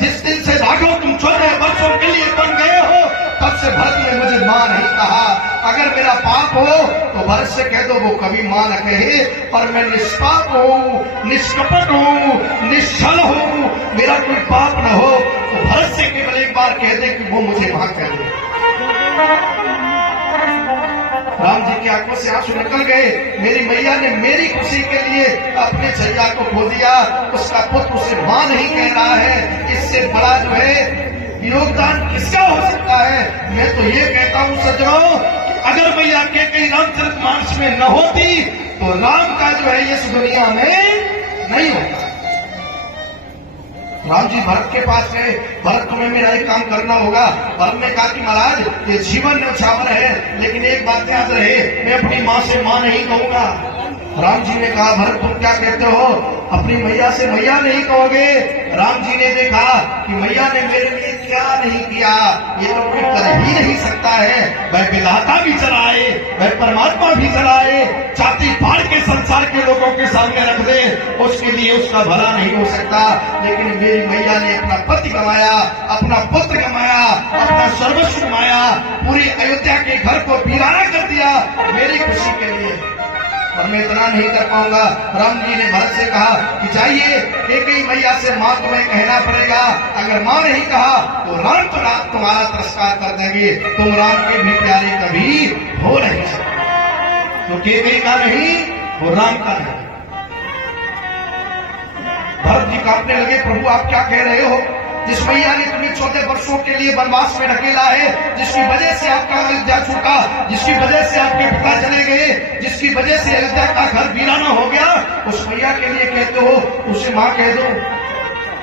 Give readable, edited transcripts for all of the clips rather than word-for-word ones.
जिस दिन से राघव तुम 14 वर्षों के लिए बन गए हो, तब से भरत ने मुझे मां नहीं कहा। अगर मेरा पाप हो तो भरत से कह दो वो कभी मां न कहे, और मैं निष्पाप हूं, निष्कपट हूं, निश्चल हूं, मेरा कोई पाप न हो, तो भरत से केवल एक बार कह दे कि वो मुझे मां कह दे। राम जी की आंखों से आंसू निकल गए। मेरी मैया ने मेरी खुशी के लिए अपने छैया को खो दिया, उसका पुत्र उसे मां नहीं कह रहा है, इससे बड़ा जो है योगदान किसका हो सकता है। मैं तो ये कहता हूं सज्जनों, अगर मैया कैकेयी रामचरितमानस में न होती तो राम का जो है इस दुनिया में नहीं होता। राम जी भरत के पास गए, भरत तुम्हें मेरा एक काम करना होगा। भरत ने कहा कि महाराज ये जीवन न्यौछावर है, लेकिन एक बात याद रहे, मैं अपनी मां से मां नहीं कहूंगा। राम जी ने कहा भरत तुम क्या कहते हो, अपनी मैया से मैया नहीं कहोगे। राम जी ने देखा कि मैया ने मेरे लिए क्या नहीं किया, ये तो कोई कर ही नहीं सकता है। वह विधाता भी चलाए, वह परमात्मा भी चलाए, छाती फाड़ के संसार के लोगों के सामने रख दे, उसके लिए उसका भला नहीं हो सकता। लेकिन मेरी मैया ने अपना पति गंवाया, अपना पुत्र गंवाया, अपना सर्वस्व गंवाया, पूरी अयोध्या के घर को वीराना कर दिया मेरी खुशी के लिए, और मैं इतना नहीं कर पाऊंगा। राम जी ने भरत से कहा कि जाइए कैकेयी मैया से मां तुम्हें कहना पड़ेगा, अगर मां नहीं कहा तो राम तो तुम्हारा तिरस्कार कर देंगे, तुम राम के भी प्यारे कभी हो नहीं सकते। तो कैकेयी का नहीं, वो राम का नहीं। भरत जी कांपने लगे, प्रभु आप क्या कह रहे हो, जिस मैया ने तुम्हें 14 वर्षों के लिए वनवास में ढकेला है, जिसकी वजह से आपका अयोध्या छूटा, जिसकी वजह से आपके पिता चले गए, जिसकी वजह से अयोध्या का घर वीराना हो गया, उस मैया के लिए कहते हो उसे मां कह दो।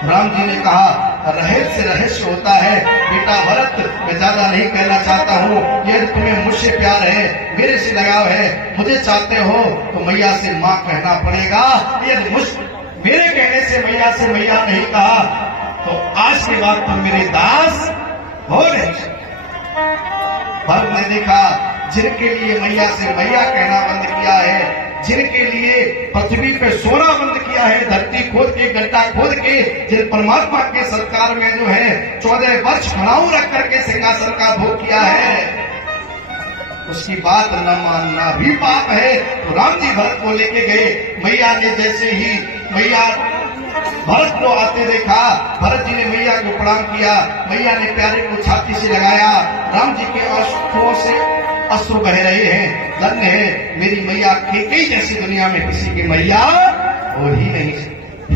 राम जी ने कहा रहस्य से रहस्य होता है बेटा भरत, मैं ज्यादा नहीं कहना चाहता हूँ। यदि तुम्हें मुझसे प्यार है, मेरे से लगाव है, मुझे चाहते हो तो मैया से मां कहना पड़ेगा। यदि मेरे कहने से मैया नहीं कहा तो आज के बाद तुम मेरे दास हो नहीं सकते। भरत ने देखा जिनके लिए मैया से मैया कहना बंद किया है, जिनके लिए पृथ्वी पे सोना बंद किया है, धरती खोद के गड्ढा खोद के, जिन परमात्मा के सरकार में जो है 14 वर्ष खड़ाऊ रख करके सिंहासन का भोग किया है, उसकी बात न मानना भी पाप है। तो राम जी भरत को लेके गए। मैया ने जैसे ही मैया भरत को आते देखा, भरत जी ने मैया को प्रणाम किया, मैया ने प्यारे को छाती से लगाया। राम जी के आंखों से अश्रु बह रहे हैं, धन्य है मेरी मैया, कैकेयी जैसी दुनिया में किसी की मैया हो ही नहीं सकती।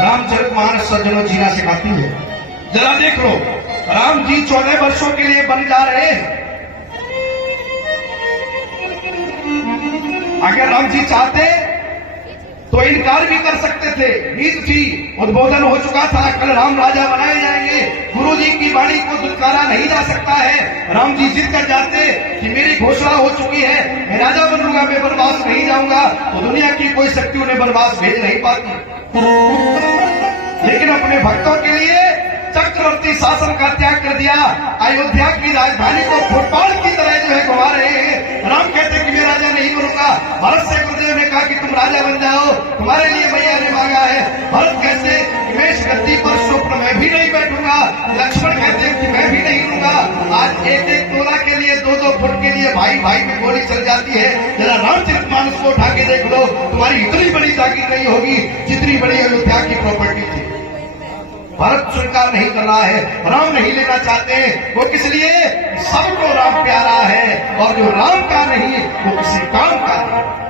रामचरितमानस सज्जनों जीना सिखाती है। जरा देख लो, राम जी 14 वर्षों के लिए बन जा रहे हैं। अगर राम जी चाहते तो इनकार भी कर सकते थे, नीत थी, उद्बोधन हो चुका था, कल राम राजा बनाए जाएंगे, गुरु जी की वाणी को दुत्कारा नहीं जा सकता है। राम जी जिद कर जाते कि मेरी घोषणा हो चुकी है, मैं राजा बनूंगा, मैं वनवास नहीं जाऊंगा, तो दुनिया की कोई शक्ति उन्हें वनवास भेज नहीं पाती। लेकिन अपने भक्तों के लिए चक्रवर्ती शासन का त्याग कर दिया, अयोध्या की राजधानी को फुटबॉल की तरह जो है घुमा रहे हैं। राम कहते कि मैं राजा नहीं बनूंगा, भरत से गुरुदेव ने कहा कि तुम राजा बन जाओ, तुम्हारे लिए मैया ने मांगा है। भरत कहते कि मैं इस गद्दी पर स्वप्न में भी नहीं बैठूंगा। लक्ष्मण कहते कि मैं भी नहीं लूंगा। आज एक तोला के लिए 2-2 फुट के लिए भाई भाई में गोली चल जाती है। जरा रामचरितमानस को उठा के देख लो, तुम्हारी इतनी बड़ी ताकत नहीं होगी जितनी बड़ी अयोध्या की प्रॉपर्टी थी। भरत स्वीकार नहीं कर रहा है, राम नहीं लेना चाहते हैं। वो किस लिए? सबको राम प्यारा है, और जो राम का नहीं वो किसी काम का नहीं।